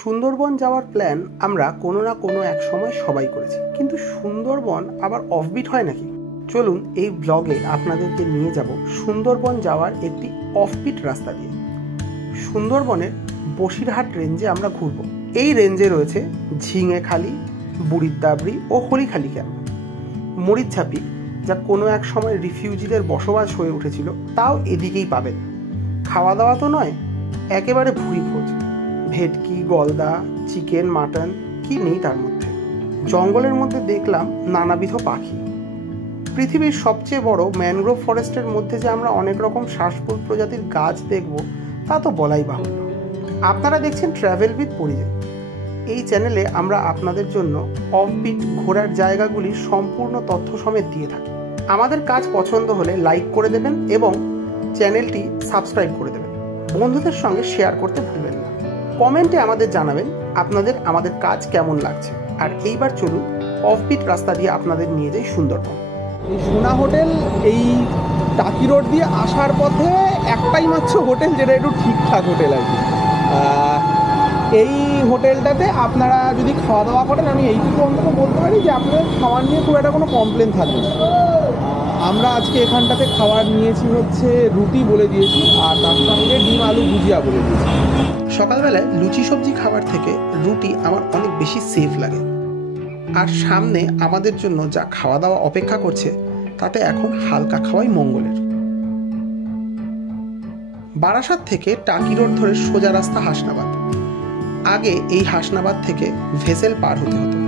সুন্দরবন যাওয়ার প্ল্যান আমরা কোনো না কোনো এক সময় সবাই করেছি, কিন্তু সুন্দরবন আবার অফবিট হয় নাকি? চলুন এই ব্লগে আপনাদেরকে নিয়ে যাব সুন্দরবন যাওয়ার একটি অফবিট রাস্তা দিয়ে। সুন্দরবনের বসিরহাট রেঞ্জে আমরা ঘুরব। এই রেঞ্জে রয়েছে ঝিঙেখালি, বুড়িরদাবড়ি ও হলিখালি ক্যাম্প। মরিচঝাপি, যা কোনো এক সময় রিফিউজিদের বসবাস হয়ে উঠেছিল, তাও এদিকেই পাবেন। খাওয়া দাওয়া তো নয়, একেবারে ভুঁড়ি ভোজ। ভেটকি, গলদা, চিকেন, মাটন, কি নেই তার মধ্যে। জঙ্গলের মধ্যে দেখলাম নানাবিধ পাখি। পৃথিবীর সবচেয়ে বড় ম্যানগ্রোভ ফরেস্টের মধ্যে যে আমরা অনেক রকম শ্বাসফুল প্রজাতির গাছ দেখব, তা তো বলাই বাহুল্য। আপনারা দেখছেন ট্র্যাভেল উইথ পরিযায়ী। এই চ্যানেলে আমরা আপনাদের জন্য অফবিট ঘোরার জায়গাগুলির সম্পূর্ণ তথ্য সমেত দিয়ে থাকি। আমাদের কাজ পছন্দ হলে লাইক করে দেবেন এবং চ্যানেলটি সাবস্ক্রাইব করে দেবেন। বন্ধুদের সঙ্গে শেয়ার করতে ভুলবেন না। কমেন্টে আমাদের জানাবেন আপনাদের আমাদের কাজ কেমন লাগছে। আর এইবার চলুন অফবিট রাস্তা দিয়ে আপনাদের নিয়ে যাই সুন্দরবন। এই সোনা হোটেল এই টাকি রোড দিয়ে আসার পথে একটাই মাত্র হোটেল, যেটা একটু ঠিকঠাক হোটেল আর কি। এই হোটেলটাতে আপনারা যদি খাওয়া দাওয়া করেন, আমি এইটুকু অন্তত বলতে পারি যে আপনাদের খাওয়ার নিয়ে খুব একটা কোনো কমপ্লেন থাকবে না। আমরা আজকে এখানটাতে খাবার নিয়েছি হচ্ছে রুটি বলে দিয়েছি, আর তার সঙ্গে ডিম আলু ভুজিয়া বলে দিয়েছি। সকালবেলায় লুচি সবজি খাবার থেকে রুটি আমার অনেক বেশি সেফ লাগে। আর সামনে আমাদের জন্য যা খাওয়া দাওয়া অপেক্ষা করছে, তাতে এখন হালকা খাওয়াই মঙ্গলের। বারাসাত থেকে টাকি রোড ধরে সোজা রাস্তা হাসনাবাদ। আগে এই হাসনাবাদ থেকে ভেসেল পার হতে হতো,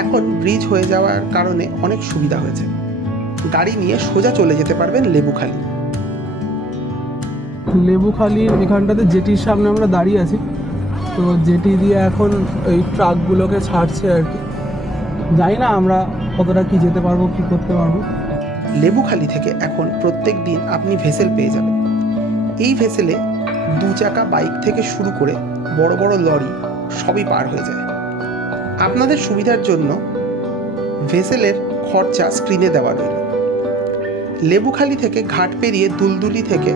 এখন ব্রিজ হয়ে যাওয়ার কারণে অনেক সুবিধা হয়েছে। গাড়ি নিয়ে সোজা চলে যেতে পারবেন লেবুখালী। লেবুখালীর এখানটাতে জেটির সামনে আমরা দাঁড়িয়ে আছি। তো জেটি দিয়ে এখন এই ট্রাকগুলোকে ছাড়ছে আর কি। জানি না আমরা কতটা কি যেতে পারবো, কি করতে পারবো। লেবুখালী থেকে এখন প্রত্যেক দিন আপনি ভেসেল পেয়ে যাবেন। এই ভেসেলে 2 চাকা বাইক থেকে শুরু করে বড় বড় লরি সবই পার হয়ে যায়। আপনাদের সুবিধার জন্য ভেসেলের খরচা স্ক্রিনে দেওয়া রইল। লেবুখালী থেকে ঘাট পেরিয়ে দুলদুলি থেকে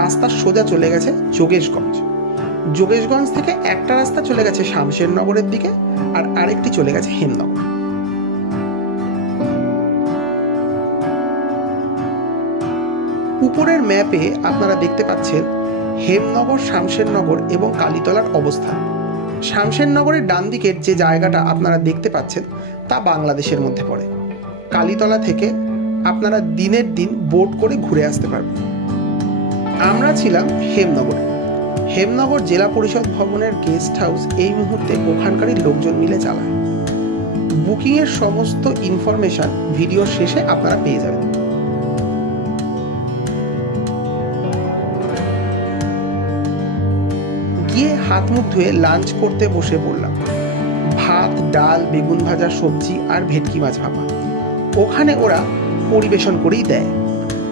রাস্তা সোজা চলে গেছে যোগেশগঞ্জ। যোগেশগঞ্জ থেকে একটা রাস্তা চলে গেছে শামশেরনগরের দিকে, আর আরেকটি চলে গেছে হেমনগর। উপরের ম্যাপে আপনারা দেখতে পাচ্ছেন হেমনগর, শামশেরনগর এবং কালীতলার অবস্থান। শামশেরনগরের ডান দিকের যে জায়গাটা আপনারা দেখতে পাচ্ছেন, তা বাংলাদেশের মধ্যে পড়ে। কালীতলা থেকে আপনারা দিনের দিন বোট করে ঘুরে আসতে পারবেন। আমরা ছিলাম হেমনগরে। হেমনগর জেলা পরিষদ ভবনের গেস্ট হাউস এই মুহূর্তে ওখানকারই লোকজন মিলে চালায়। বুকিংয়ের সমস্ত ইনফরমেশন ভিডিওর শেষে আপনারা পেয়ে যাবেন। গিয়ে হাত মুখ ধুয়ে লাঞ্চ করতে বসে পড়লাম। ভাত, ডাল, বেগুন ভাজা, সবজি আর ভেটকি মাছ ভাপা। ওখানে ওরা পরিবেশন করেই দেয়।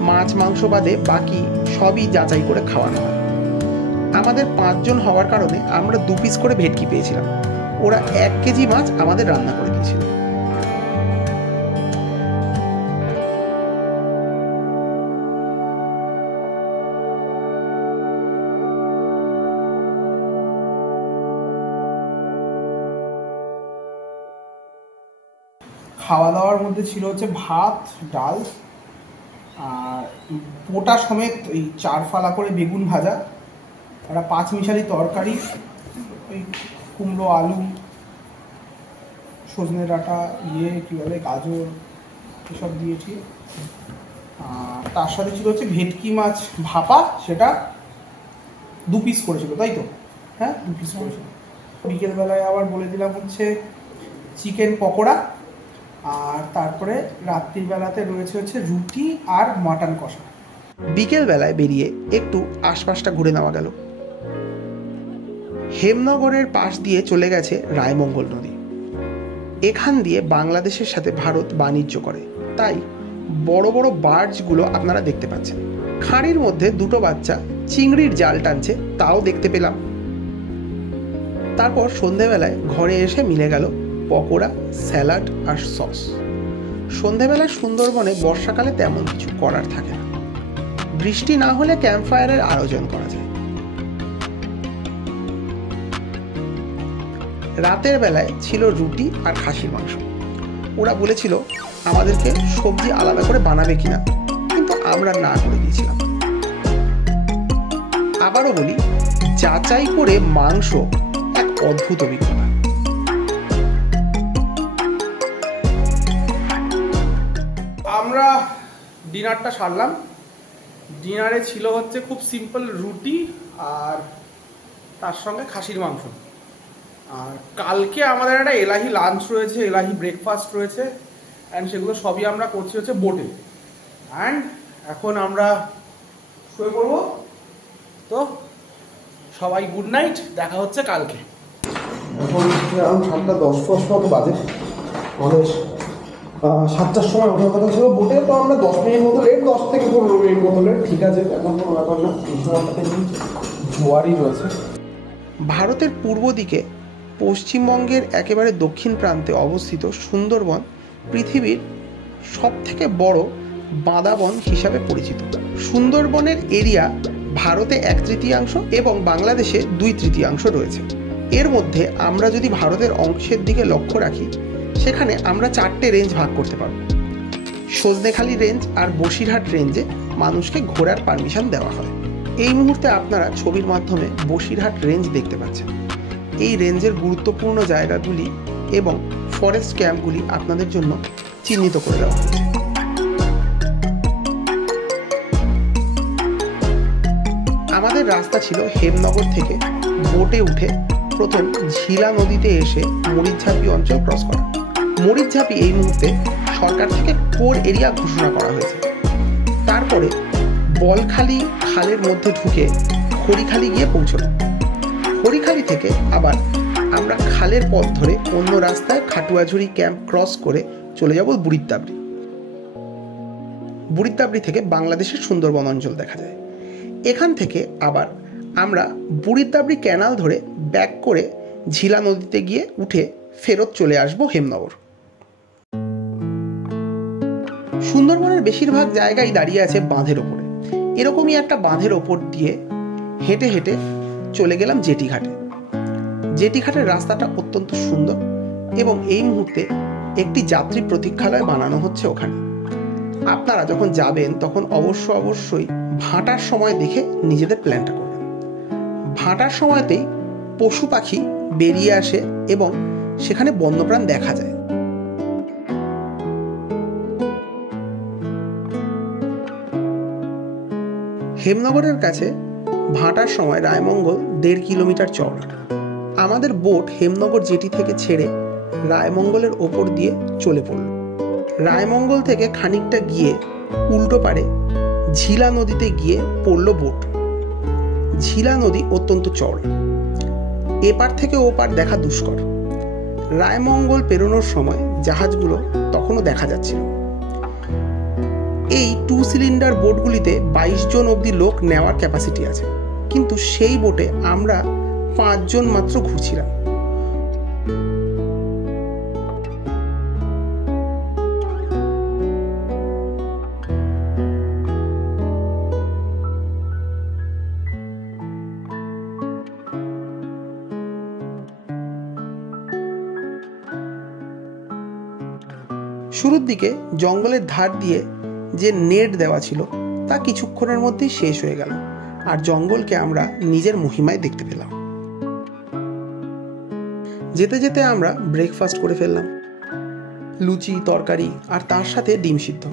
মাছ মাংস বাদে বাকি সবই যাচাই করে খাওয়ানো হয়। আমাদের 5 জন হওয়ার কারণে আমরা 2 পিস করে ভেটকি পেয়েছিলাম। ওরা 1 কেজি মাছ আমাদের রান্না করে দিয়েছিল। খাওয়া দাওয়ার মধ্যে ছিল হচ্ছে ভাত, ডাল, আর পোটা সমেত ওই 4 ফালা করে বেগুন ভাজা, একটা 5 মিশালি তরকারি, ওই কুমড়ো, আলু, সজনে ডাঁটা, কী বলে, গাজর, এসব দিয়েছি। আর তার সাথে ছিল হচ্ছে ভেটকি মাছ ভাপা, সেটা 2 পিস করেছিল, তাই তো? হ্যাঁ, 2 পিস করেছিল। বিকেলবেলায় আবার বলে দিলাম হচ্ছে চিকেন পকোড়া, আর তারপরে রাত্রির বেলাতে রয়েছে হচ্ছে রুটি আর মাটন কষা। বিকেল বেলায় বেরিয়ে একটু আশপাশটা ঘুরে নেওয়া গেল। হেমনগরের পাশ দিয়ে চলে গেছে রায়মঙ্গল নদী। এখান দিয়ে বাংলাদেশের সাথে ভারত বাণিজ্য করে, তাই বড় বড় বার্জগুলো আপনারা দেখতে পাচ্ছেন। খাঁড়ির মধ্যে 2টো বাচ্চা চিংড়ির জাল টানছে, তাও দেখতে পেলাম। তারপর সন্ধেবেলায় ঘরে এসে মিলে গেল পকোড়া, স্যালাড আর সস। সন্ধেবেলায় সুন্দরবনে বর্ষাকালে তেমন কিছু করার থাকে না। বৃষ্টি না হলে ক্যাম্প ফায়ারের আয়োজন করা যায়। রাতের বেলায় ছিল রুটি আর খাসির মাংস। ওরা বলেছিল আমাদেরকে সবজি আলাদা করে বানাবে কিনা, কিন্তু আমরা না করে দিয়েছিলাম। আবারও বলি, যাচাই করে মাংস এক অদ্ভুত অভিজ্ঞতা। আমরা ডিনারটা সারলাম। ডিনারে ছিল হচ্ছে খুব সিম্পল রুটি আর তার সঙ্গে খাসির মাংস। আর কালকে আমাদের একটা এলাহি লাঞ্চ রয়েছে, এলাহি ব্রেকফাস্ট রয়েছে, অ্যান্ড সেগুলো সবই আমরা করছি হচ্ছে বোটে। অ্যান্ড এখন আমরা শুয়ে পড়বো। তো সবাই গুড নাইট, দেখা হচ্ছে কালকে। এখন 7:10 মতো বাজে। আমাদের 7টার সময় ওঠার কথা ছিল বোটে, তো আমরা 10 মিনিট মতো লেট, 10 থেকে 15 মিনিট মতো লেট। ঠিক আছে, এখন কোনো ব্যাপার না, এই সময়টাতে জোয়ারই রয়েছে। ভারতের পূর্ব দিকে পশ্চিমবঙ্গের একেবারে দক্ষিণ প্রান্তে অবস্থিত সুন্দরবন পৃথিবীর সবথেকে বড় বাঁধা বন হিসাবে পরিচিত। সুন্দরবনের এরিয়া ভারতে 1/3 এবং বাংলাদেশে 2/3 রয়েছে। এর মধ্যে আমরা যদি ভারতের অংশের দিকে লক্ষ্য রাখি, সেখানে আমরা 4টে রেঞ্জ ভাগ করতে পারব। সজনেখালি রেঞ্জ আর বসিরহাট রেঞ্জে মানুষকে ঘোরার পারমিশন দেওয়া হয়। এই মুহূর্তে আপনারা ছবির মাধ্যমে বসিরহাট রেঞ্জ দেখতে পাচ্ছেন। এই রেঞ্জের গুরুত্বপূর্ণ জায়গাগুলি এবং ফরেস্ট ক্যাম্পগুলি আপনাদের জন্য চিহ্নিত করে দেওয়া হয়েছে। আমাদের রাস্তা ছিল হেমনগর থেকে বোটে উঠে প্রথম ঝিলা নদীতে এসে মরিচঝাপি অঞ্চল ক্রস করা। মরিচঝাপি এই মুহূর্তে সরকার থেকে কোর এরিয়া ঘোষণা করা হয়েছে। তারপরে বলখালি খালের মধ্যে ঢুকে খড়িখালি গিয়ে পৌঁছল। খড়িখালি থেকে আবার আমরা খালের পথ ধরে অন্য রাস্তায় খাটুয়াঝুরি ক্যাম্প ক্রস করে চলে যাব বুড়িত্তাবড়ি। বুড়িত্তাবড়ি থেকে বাংলাদেশের সুন্দরবন অঞ্চল দেখা যায়। এখান থেকে আবার আমরা বুড়িত্তাবড়ি ক্যানাল ধরে ব্যাক করে ঝিলা নদীতে গিয়ে উঠে ফেরত চলে আসব হেমনগর। সুন্দরবনের বেশিরভাগ জায়গায় দাঁড়িয়ে আছে বাঁধের ওপরে। এরকমই একটা বাঁধের ওপর দিয়ে হেঁটে হেঁটে চলে গেলাম জেটিঘাটে। জেটিঘাটের রাস্তাটা অত্যন্ত সুন্দর এবং এই মুহূর্তে একটি যাত্রী প্রতীক্ষালয় বানানো হচ্ছে ওখানে। আপনারা যখন যাবেন তখন অবশ্যই ভাটার সময় দেখে নিজেদের প্ল্যানটা করবেন। ভাটার সময়তেই পশু পাখি বেরিয়ে আসে এবং সেখানে বন্যপ্রাণ দেখা যায়। হেমনগরের কাছে ভাটার সময় রায়মঙ্গল 1.5 কিলোমিটার চওড়া। আমাদের বোট হেমনগর জেটি থেকে ছেড়ে রায়মঙ্গলের ওপর দিয়ে চলে পড়ল। রায়মঙ্গল থেকে খানিকটা গিয়ে উল্টো পারে ঝিলা নদীতে গিয়ে পড়ল বোট। ঝিলা নদী অত্যন্ত চওড়া, এপার থেকে ওপার দেখা দুষ্কর। রায়মঙ্গল পেরোনোর সময় জাহাজগুলো তখনও দেখা যাচ্ছিল। এই 2 সিলিন্ডার বোটগুলিতে 22 জন অবধি লোক নেওয়ার ক্যাপাসিটি আছে, কিন্তু সেই বোটে আমরা 5 জন মাত্র ঘুরছিলাম। শুরুর দিকে জঙ্গলের ধার দিয়ে যে নেট দেওয়া ছিল তা কিছুক্ষণের মধ্যেই শেষ হয়ে গেল, আর জঙ্গলকে আমরা নিজের মহিমায় দেখতে পেলাম। যেতে যেতে আমরা ব্রেকফাস্ট করে ফেললাম, লুচি তরকারি আর তার সাথে ডিম সিদ্ধ।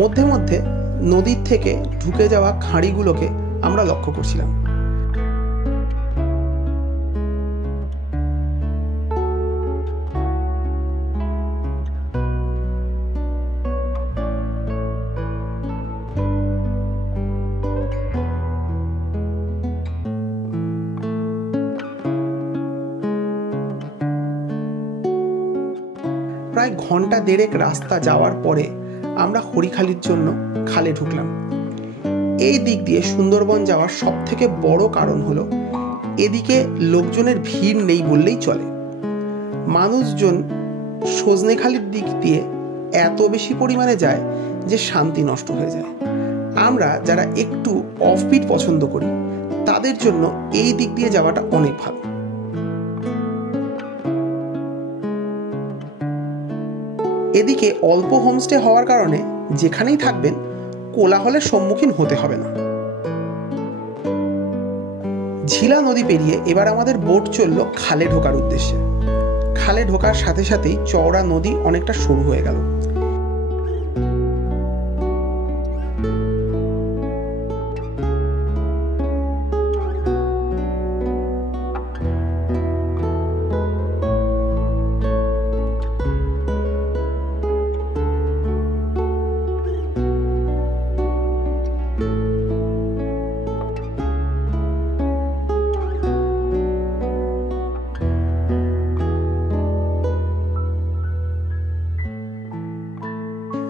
মধ্যে মধ্যে নদীর থেকে ঢুকে যাওয়া খাঁড়িগুলোকে আমরা লক্ষ্য করছিলাম। প্রায় ঘন্টা দেড়েক রাস্তা যাওয়ার পরে আমরা খড়িখালির জন্য খালে ঢুকলাম। এই দিক দিয়ে সুন্দরবন যাওয়ার সব থেকে বড় কারণ হলো এদিকে লোকজনের ভিড় নেই বললেই চলে। মানুষজন সজনেখালির দিক দিয়ে এত বেশি পরিমাণে যায় যে শান্তি নষ্ট হয়ে যায়। আমরা যারা একটু অফবিট পছন্দ করি তাদের জন্য এই দিক দিয়ে যাওয়াটা অনেক ভালো। এদিকে অল্প হোমস্টে হওয়ার কারণে যেখানেই থাকবেন কোলাহলের সম্মুখীন হতে হবে না। ঝিলা নদী পেরিয়ে এবার আমাদের বোট চলল খালে ঢোকার উদ্দেশ্যে। খালে ঢোকার সাথে সাথেই চওড়া নদী অনেকটা সরু হয়ে গেল।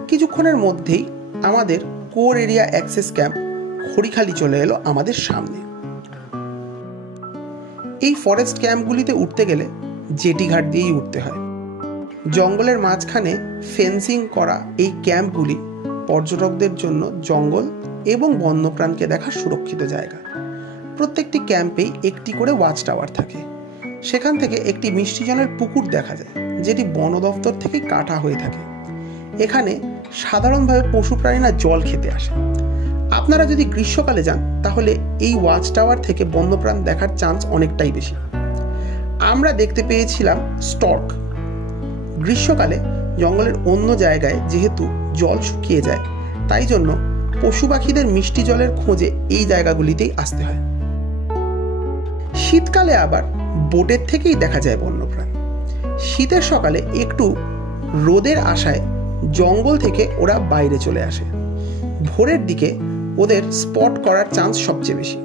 কিছুক্ষণের মধ্যেই আমাদের কোর এরিয়া অ্যাক্সেস ক্যাম্প খড়িখালি চলে এলো আমাদের সামনে। এই ফরেস্ট ক্যাম্পগুলিতে উঠতে গেলে জেটি ঘাট দিয়েই উঠতে হয়। জঙ্গলের মাঝখানে ফেন্সিং করা এই ক্যাম্পগুলি পর্যটকদের জন্য জঙ্গল এবং বন্যপ্রাণকে দেখার সুরক্ষিত জায়গা। প্রত্যেকটি ক্যাম্পেই একটি করে ওয়াচ টাওয়ার থাকে। সেখান থেকে একটি মিষ্টি জলের পুকুর দেখা যায়, যেটি বন দপ্তর থেকে কাটা হয়ে থাকে। এখানে সাধারণভাবে পশু প্রাণীরা জল খেতে আসে। আপনারা যদি গ্রীষ্মকালে যান তাহলে এই ওয়াচ টাওয়ার থেকে বন্যপ্রাণ দেখার চান্স অনেকটাই বেশি। আমরা দেখতে পেয়েছিলাম স্টর্ক। গ্রীষ্মকালে জঙ্গলের অন্য জায়গায় যেহেতু জল শুকিয়ে যায়, তাই জন্য পশু পাখিদের মিষ্টি জলের খোঁজে এই জায়গাগুলিতেই আসতে হয়। শীতকালে আবার বোটের থেকেই দেখা যায় বন্যপ্রাণ। শীতের সকালে একটু রোদের আশায় জঙ্গল থেকে ওরা বাইরে চলে আসে। ভোরের দিকে ওদের স্পট করার চান্স সবচেয়ে বেশি।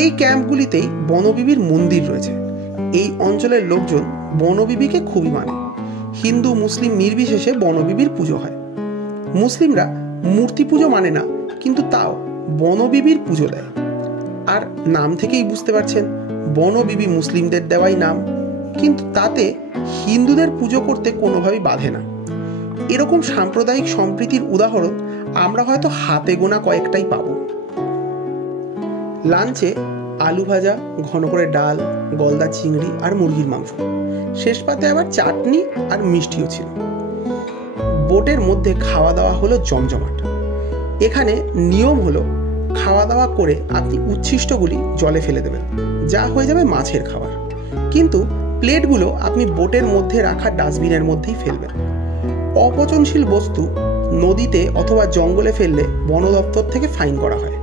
এই ক্যাম্পগুলিতেই বনবিবির মন্দির রয়েছে। এই অঞ্চলের লোকজন বনবিবিকে খুবই মানে। হিন্দু মুসলিম নির্বিশেষে বনবিবির পুজো হয়। মুসলিমরা মূর্তি পুজো মানে না, কিন্তু তাও বনবিবির পুজো দেয়। আর নাম থেকেই বুঝতে পারছেন বনবিবি মুসলিমদের দেওয়াই নাম, কিন্তু তাতে হিন্দুদের পুজো করতে কোনোভাবেই বাধে না। এরকম সাম্প্রদায়িক সম্প্রীতির উদাহরণ আমরা হয়তো হাতে গোনা কয়েকটাই পাব। লাঞ্চে আলু ভাজা, ঘন করে ডাল, গলদা চিংড়ি আর মুরগির মাংস, শেষ পাতে আবার চাটনি আর মিষ্টিও ছিল। বোটের মধ্যে খাওয়া দাওয়া হলো জমজমাট। এখানে নিয়ম হলো খাওয়া দাওয়া করে আপনি উচ্ছিষ্টগুলি জলে ফেলে দেবেন, যা হয়ে যাবে মাছের খাবার। কিন্তু প্লেটগুলো আপনি বোটের মধ্যে রাখা ডাস্টবিনের মধ্যেই ফেলবেন। অপচনশীল বস্তু নদীতে অথবা জঙ্গলে ফেললে বন দপ্তর থেকে ফাইন করা হয়।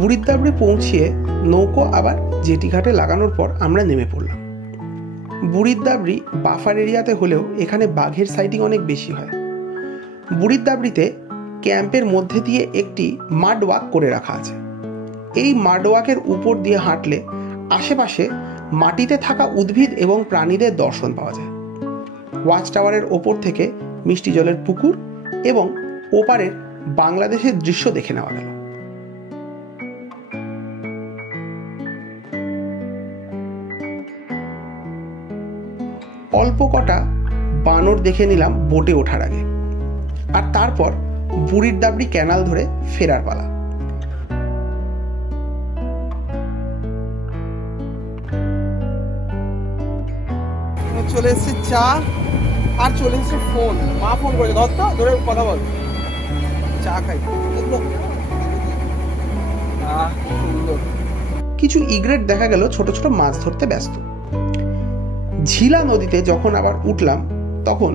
বুড়িদ্দাবড়ি পৌঁছিয়ে নৌকো আবার জেটি ঘাটে লাগানোর পর আমরা নেমে পড়লাম। বুড়িদ্দাবড়ি বাফার এরিয়াতে হলেও এখানে বাঘের সাইটিং অনেক বেশি হয়। বুড়িদ্দাবড়িতে ক্যাম্পের মধ্যে দিয়ে একটি মাড ওয়াক করে রাখা আছে। এই মাড ওয়াকের উপর দিয়ে হাঁটলে আশেপাশে মাটিতে থাকা উদ্ভিদ এবং প্রাণীদের দর্শন পাওয়া যায়। ওয়াচ টাওয়ারের ওপর থেকে মিষ্টি জলের পুকুর এবং ওপারের বাংলাদেশের দৃশ্য দেখে নেওয়া গেল। অল্প কটা বানর দেখে নিলাম বোটে ওঠার আগে, আর তারপর বুড়িদ্দাবড়ি ক্যানাল ধরে ফেরার পালা। চলে এসছে চা আর চলে এসছে ফোন। মা ফোন করেছে, ধর তো, ধরে কথা বল। চা খাই। কিছু ইগ্রেট দেখা গেল ছোট ছোট মাছ ধরতে ব্যস্ত। ঝিলা নদীতে যখন আবার উঠলাম তখন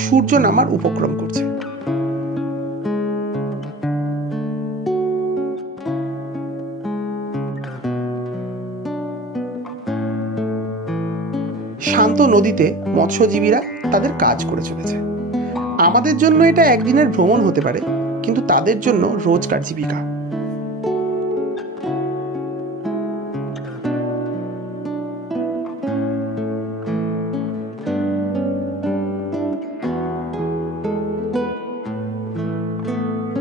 সূর্য নামার উপক্রম করছে। শান্ত নদীতে মৎস্যজীবীরা তাদের কাজ করে চলেছে। আমাদের জন্য এটা একদিনের ভ্রমণ হতে পারে, কিন্তু তাদের জন্য রোজকার জীবিকা।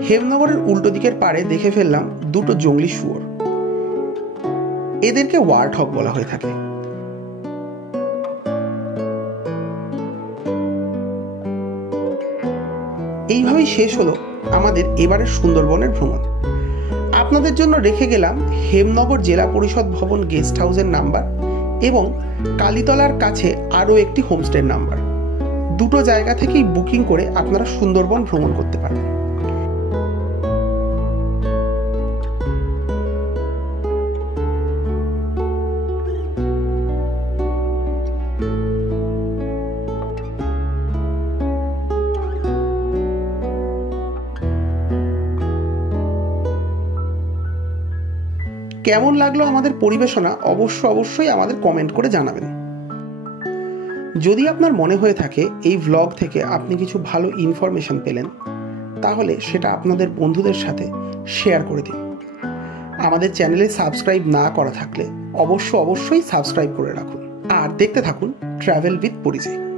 হেমনগরের উল্টো দিকের পাড়ে দেখে ফেললাম দুটো জংলি শুয়োর। এদেরকে ওয়ার্থগ বলা হয়ে থাকে। এইভাবেই শেষ হলো আমাদের এবারের সুন্দরবনের ভ্রমণ। আপনাদের জন্য রেখে গেলাম হেমনগর জেলা পরিষদ ভবন গেস্ট হাউসের নাম্বার এবং কালীতলার কাছে আরও একটি হোমস্টের নাম্বার। দুটো জায়গা থেকেই বুকিং করে আপনারা সুন্দরবন ভ্রমণ করতে পারবেন। কেমন লাগলো আমাদের পরিবেশনা অবশ্যই আমাদের কমেন্ট করে জানাবেন। যদি আপনার মনে হয়ে থাকে এই ভ্লগ থেকে আপনি কিছু ভালো ইনফরমেশন পেলেন, তাহলে সেটা আপনাদের বন্ধুদের সাথে শেয়ার করে দিন। আমাদের চ্যানেলে সাবস্ক্রাইব না করা থাকলে অবশ্যই সাবস্ক্রাইব করে রাখুন আর দেখতে থাকুন ট্রাভেল উইথ পরিচয়।